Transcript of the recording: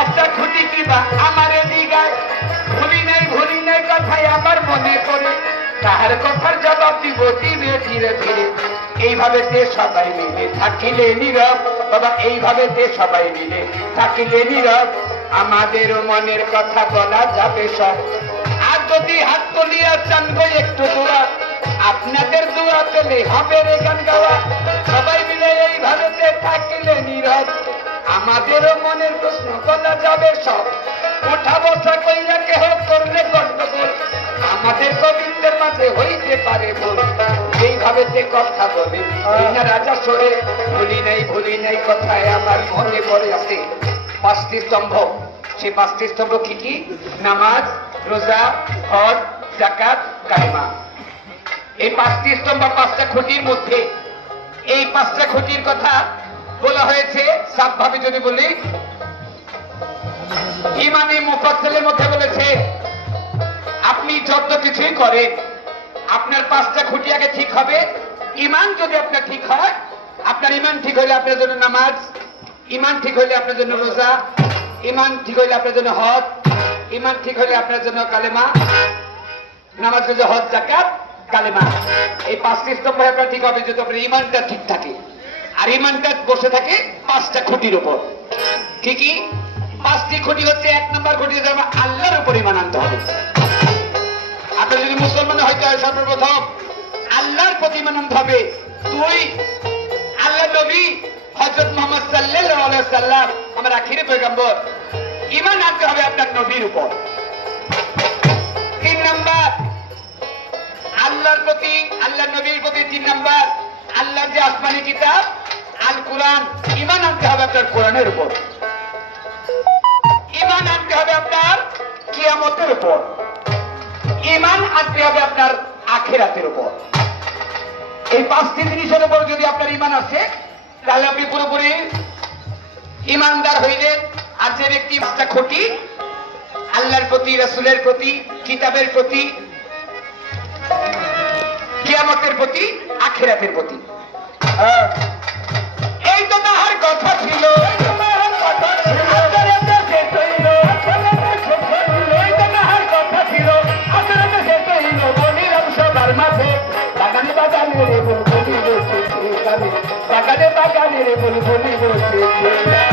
পাঁচটা খুঁটি কিবা আমারে দিগায়, ভুলি নাই কথাই আমার মনে পড়ে, তাহার কথার জবাব দিব দিবে ধীরে ধীরে। এইভাবে তে সবাই মিলে থাকিলে নীরব, বাবা এইভাবে তে সবাই মিলে থাকিলে নীরব, আমাদেরও মনের কথা বলা যাবে সব। আর যদি হাত তুলিয়া চান গো একটু দোয়া, আপনাদের দোয়া পেলে হবে রে গান গাওয়া। সবাই মিলে এইভাবে তে থাকিলে নীরব, আমাদেরও মনের প্রশ্ন বলা যাবে সব। ওঠা বসা কইরা কেহ করলে গন্ডগোল, আমাদের গোবিন্দের মাঝে হইতে পারে ভুল। এইভাবে তে কথা বলে না রাজা সরে, ভুলি নাই কথায় আমার মনে পড়ে আছে। পাঁচটি স্তম্ভ, সেই পাঁচটি স্তম্ভ কি কি? নামাজ, রোজা, হজ, যাকাত, কালেমা। এই পাঁচটি স্তম্ভ পাঁচটা খুঁটির মধ্যে এই পাঁচটা খুঁটির কথা বলা হয়েছে। সাফ ভাবে যদি বলি, ইমানি মুফাসসিলের মধ্যে বলেছে আপনি যত কিছুই করেন আপনার পাঁচটা খুঁটি আগে ঠিক হবে। ইমান যদি আপনার ঠিক হয়, আপনার ইমান ঠিক হইলে আপনার জন্য নামাজ, ইমান ঠিক হইলে আপনার জন্য রোজা, ইমান ঠিক হইলে আপনার জন্য হজ, ইমান ঠিক হইলে আপনার জন্য কালেমা। নামাজ, রোজা, হজ, যাকাত, কালেমা, এই পাঁচটি স্তম্ভ আপনার ঠিক হবে যদি আপনার ইমানটা ঠিক থাকে। আর ইমানটা বসে থাকে পাঁচটা খুঁটির উপর। কি কি পাঁচটি খুঁটি? হচ্ছে এক নম্বর খুঁটি হচ্ছে আমার আল্লাহর উপর ইমান আনতে হবে। আপনি যদি মুসলমান হইতে হয় সর্বপ্রথম আল্লাহর প্রতি ইমান আনতে হবে। দুই, আল্লাহ নবী হযরত মুহাম্মদ সাল্লাল্লাহু আলাইহি ওয়াসাল্লাম আমার আখিরি পয়গম্বর, ইমান আনতে হবে আপনার নবীর উপর। তিন নাম্বার আল্লাহর প্রতি, আল্লাহ নবীর প্রতি। তিন নাম্বার আল্লাহর যে আসমানি কিতাব আল কোরআন, ইমান আনতে হবে আপনার কোরআনের উপর। ইমান আনতে হবে আপনার কিয়ামতের উপর। ইমান আনতে হবে আপনার আখিরাতের উপর। এই পাঁচটি জিনিসের উপর যদি আপনার ইমান আছে তাহলে আপনি পুরোপুরি ইমানদার হইলেন। আর যে ব্যক্তি পাঁচটা খুঁটি আল্লাহর প্রতি, রাসূলের প্রতি, কিতাবের প্রতি, কিয়ামতের প্রতি, আখিরাতের প্রতি, এই তো তাহার কথা ছিল। বাগানে বাগানে রে বল বলি বসে